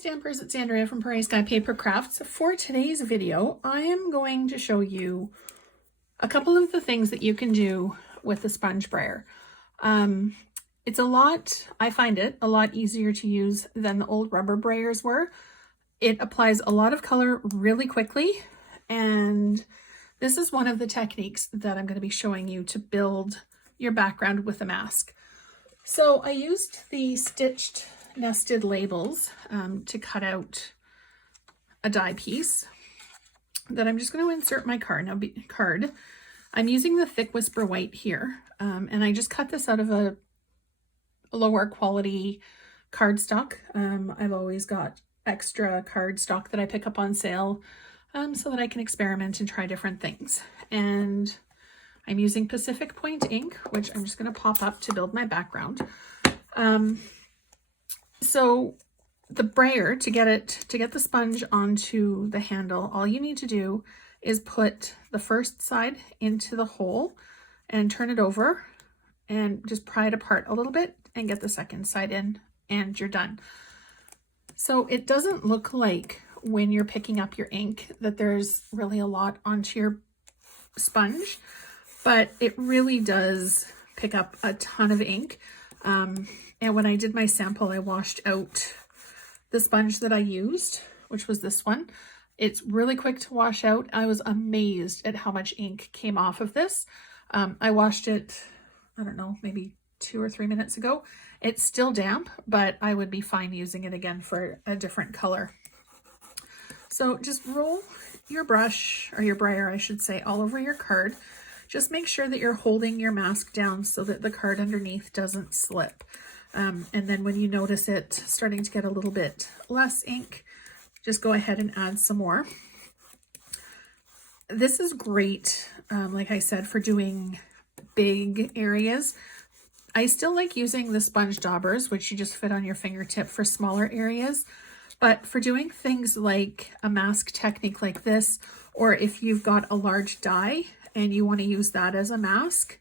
Stampers, it's Andrea from Prairie Sky Paper Crafts. For today's video, I am going to show you a couple of the things that you can do with the sponge brayer. It's I find it a lot easier to use than the old rubber brayers were. It applies a lot of color really quickly, and this is one of the techniques that I'm going to be showing you to build your background with a mask. So I used the stitched nested labels to cut out a die piece that I'm just going to insert my card. Now, I'm using the Thick Whisper White here, and I just cut this out of a lower quality cardstock. I've always got extra cardstock that I pick up on sale so that I can experiment and try different things. And I'm using Pacific Point ink, which I'm just going to pop up to build my background. So the brayer, to get the sponge onto the handle, all you need to do is put the first side into the hole and turn it over and just pry it apart a little bit and get the second side in, and you're done. So it doesn't look like when you're picking up your ink that there's really a lot onto your sponge, but it really does pick up a ton of ink. And when I did my sample, I washed out the sponge that I used, which was this one. It's really quick to wash out. I was amazed at how much ink came off of this. I washed it, I don't know, maybe 2 or 3 minutes ago. It's still damp, but I would be fine using it again for a different color. So just roll your brush, or your brayer, I should say, all over your card. Just make sure that you're holding your mask down so that the card underneath doesn't slip. And then when you notice it starting to get a little bit less ink, just go ahead and add some more. This is great, like I said, for doing big areas. I still like using the sponge daubers, which you just fit on your fingertip, for smaller areas. But for doing things like a mask technique like this, or if you've got a large die and you want to use that as a mask,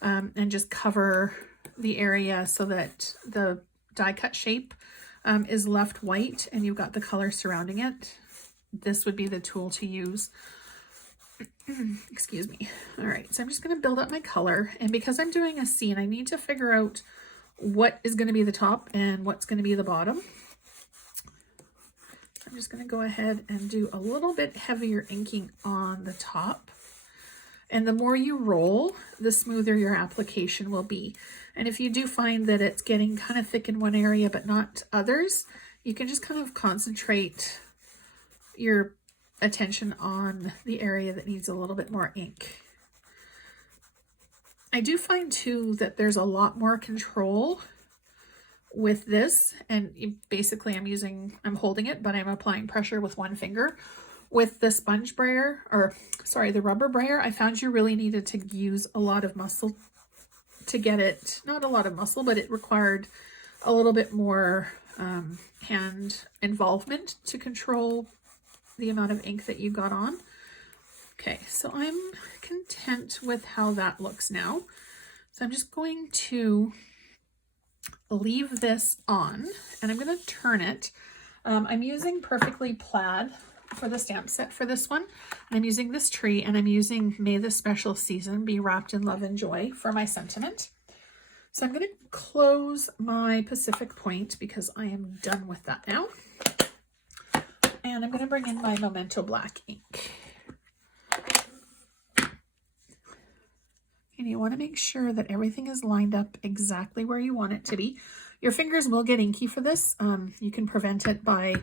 and just cover the area so that the die cut shape is left white and you've got the color surrounding it, this would be the tool to use. Excuse me. All right, so I'm just going to build up my color, and because I'm doing a scene, I need to figure out what is going to be the top and what's going to be the bottom. I'm just going to go ahead and do a little bit heavier inking on the top. And the more you roll, the smoother your application will be. And if you do find that it's getting kind of thick in one area but not others, you can just kind of concentrate your attention on the area that needs a little bit more ink. I do find too that there's a lot more control with this, and basically I'm holding it, but I'm applying pressure with one finger. With the sponge brayer, or sorry, the rubber brayer, I found you really needed to use a lot of muscle to get it, not a lot of muscle, but it required a little bit more hand involvement to control the amount of ink that you got on. Okay, so I'm content with how that looks now. So I'm just going to leave this on, and I'm going to turn it. I'm using Perfectly Plaid for the stamp set for this one. I'm using this tree, and I'm using May the Special Season Be Wrapped in Love and Joy for my sentiment. So I'm going to close my Pacific Point because I am done with that now. And I'm going to bring in my Memento Black ink. And you want to make sure that everything is lined up exactly where you want it to be. Your fingers will get inky for this. You can prevent it by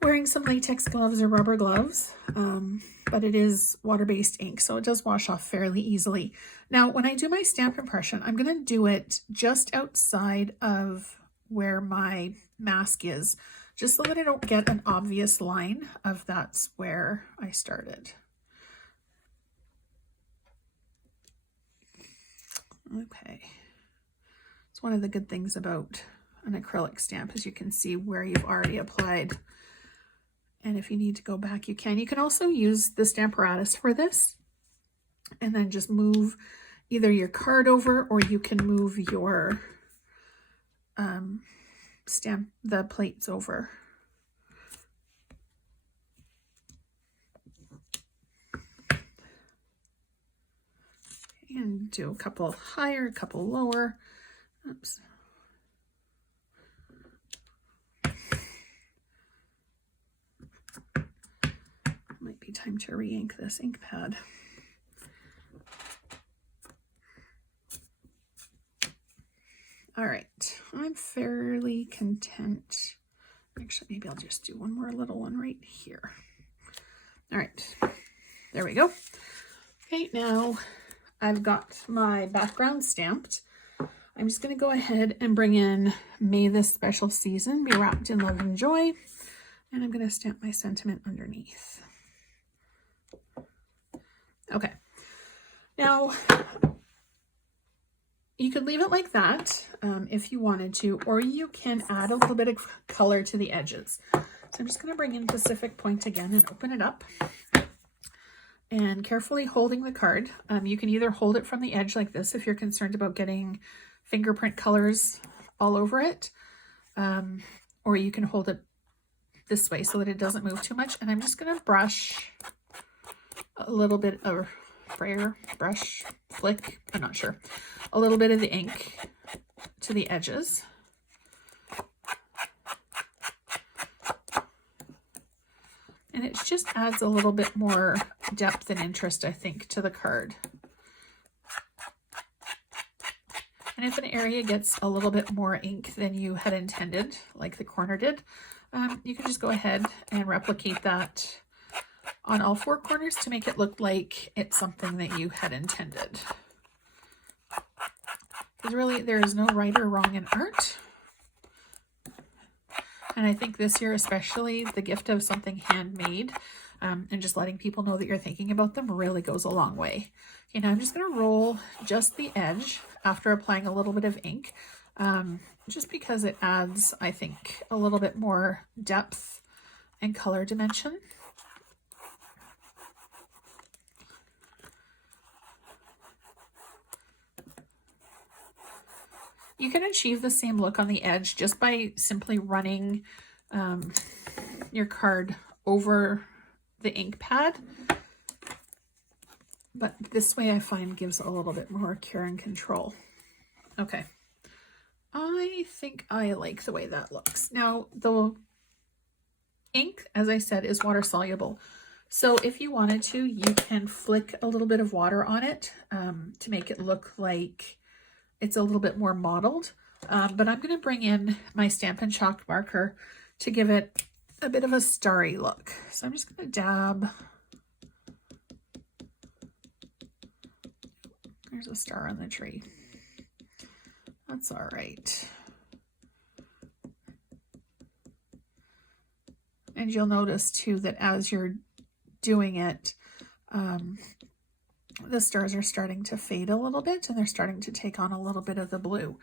wearing some latex gloves or rubber gloves, but it is water-based ink, so it does wash off fairly easily. Now, when I do my stamp impression, I'm going to do it just outside of where my mask is, just so that I don't get an obvious line of that's where I started. Okay. It's one of the good things about an acrylic stamp is you can see where you've already applied. And if you need to go back, you can. You can also use the Stamparatus for this, and then just move either your card over, or you can move your the plates over. And do a couple higher, a couple lower. Oops. Might be time to re-ink this ink pad. All right, I'm fairly content. Actually, maybe I'll just do one more little one right here. All right, there we go. Okay, now I've got my background stamped. I'm just going to go ahead and bring in "May this special season be wrapped in love and joy," and I'm going to stamp my sentiment underneath. Okay, now you could leave it like that if you wanted to, or you can add a little bit of color to the edges. So I'm just going to bring in Pacific Point again and open it up. And carefully holding the card, you can either hold it from the edge like this if you're concerned about getting fingerprint colors all over it, or you can hold it this way so that it doesn't move too much. And I'm just going to brush a little bit of brayer, brush, flick, I'm not sure, a little bit of the ink to the edges. And it just adds a little bit more depth and interest, I think, to the card. And if an area gets a little bit more ink than you had intended, like the corner did, you can just go ahead and replicate that on all four corners to make it look like it's something that you had intended. Because really, there is no right or wrong in art. And I think this year especially, the gift of something handmade and just letting people know that you're thinking about them really goes a long way. Okay, now I'm just going to roll just the edge after applying a little bit of ink, just because it adds, I think, a little bit more depth and color dimension. You can achieve the same look on the edge just by simply running your card over the ink pad. But this way I find gives a little bit more care and control. Okay. I think I like the way that looks. Now, the ink, as I said, is water soluble. So if you wanted to, you can flick a little bit of water on it to make it look like it's a little bit more mottled, but I'm going to bring in my Stampin' Chalk marker to give it a bit of a starry look. So I'm just going to dab. There's a star on the tree. That's all right. And you'll notice too that as you're doing it, the stars are starting to fade a little bit and they're starting to take on a little bit of the blue.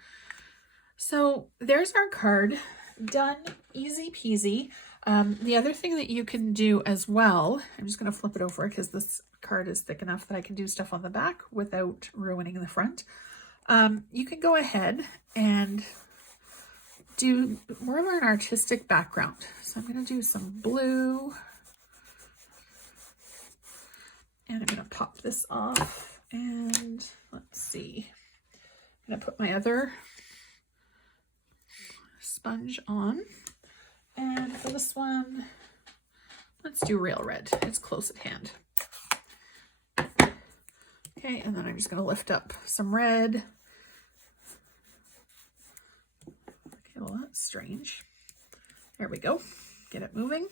So there's our card done, easy peasy. The other thing that you can do as well, I'm just going to flip it over because this card is thick enough that I can do stuff on the back without ruining the front. You can go ahead and do more of an artistic background. So I'm going to do some blue. And I'm going to pop this off, and let's see. I'm going to put my other sponge on. And for this one, let's do real red. It's close at hand. Okay, and then I'm just going to lift up some red. Okay, well, that's strange. There we go. Get it moving.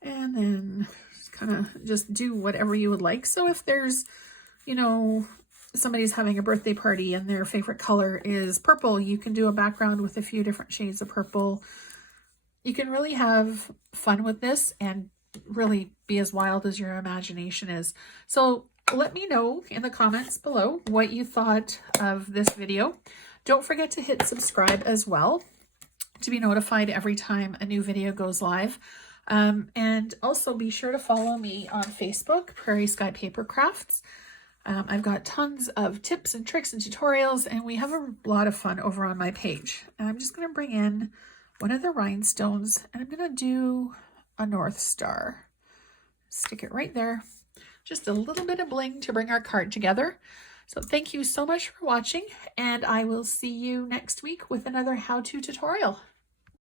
And then kind of just do whatever you would like. So if there's, you know, somebody's having a birthday party and their favorite color is purple, you can do a background with a few different shades of purple. You can really have fun with this and really be as wild as your imagination is. So let me know in the comments below what you thought of this video. Don't forget to hit subscribe as well to be notified every time a new video goes live. And also be sure to follow me on Facebook, Prairie Sky Paper Crafts. I've got tons of tips and tricks and tutorials, and we have a lot of fun over on my page. And I'm just going to bring in one of the rhinestones, and I'm going to do a North Star. Stick it right there. Just a little bit of bling to bring our card together. So thank you so much for watching, and I will see you next week with another how-to tutorial.